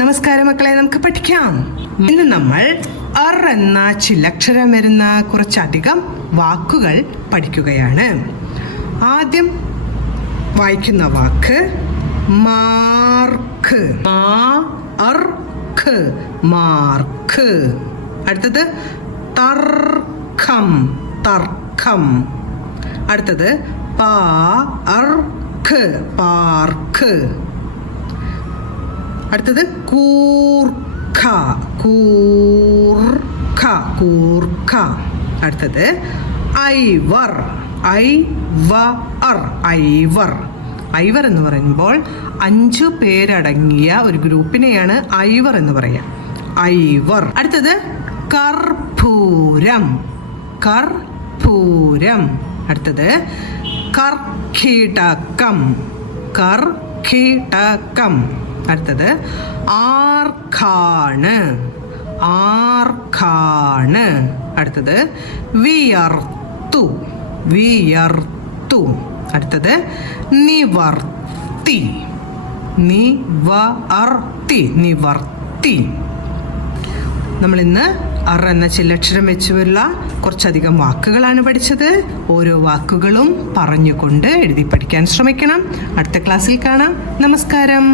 നമസ്കാരം മക്കളെ, നമുക്ക് പഠിക്കാം. ഇന്ന് നമ്മൾ അർ എന്ന ചില്ലക്ഷരം വരുന്ന കുറച്ചധികം വാക്കുകൾ പഠിക്കുകയാണ്. ആദ്യം വായിക്കുന്ന വാക്ക് മാർക്ക്. മാർക്ക്. അടുത്തത് തർക്കം. തർക്കം. അടുത്തത് പാർക്ക്. അടുത്തത് കൂർക്ക. അടുത്തത് ഐവർ. ഐവർ എന്ന് പറയുമ്പോൾ 5 പേരടങ്ങിയ ഒരു ഗ്രൂപ്പിനെയാണ് ഐവർ എന്ന് പറയുക. ഐവർ. അടുത്തത് കർപ്പൂരം. അടുത്തത് കർക്കിടകം. അടുത്തത് ആർക്കാണ്. അടുത്തത് വിയർത്തു. അടുത്തത് നിവർത്തി. നമ്മൾ ഇന്ന് അർ എന്ന ചില്ലക്ഷരം വെച്ചുള്ള കുറച്ചധികം വാക്കുകളാണ് പഠിച്ചത്. ഓരോ വാക്കുകളും പറഞ്ഞുകൊണ്ട് എഴുതി പഠിക്കാൻ ശ്രമിക്കണം. അടുത്ത ക്ലാസ്സിൽ കാണാം. നമസ്കാരം.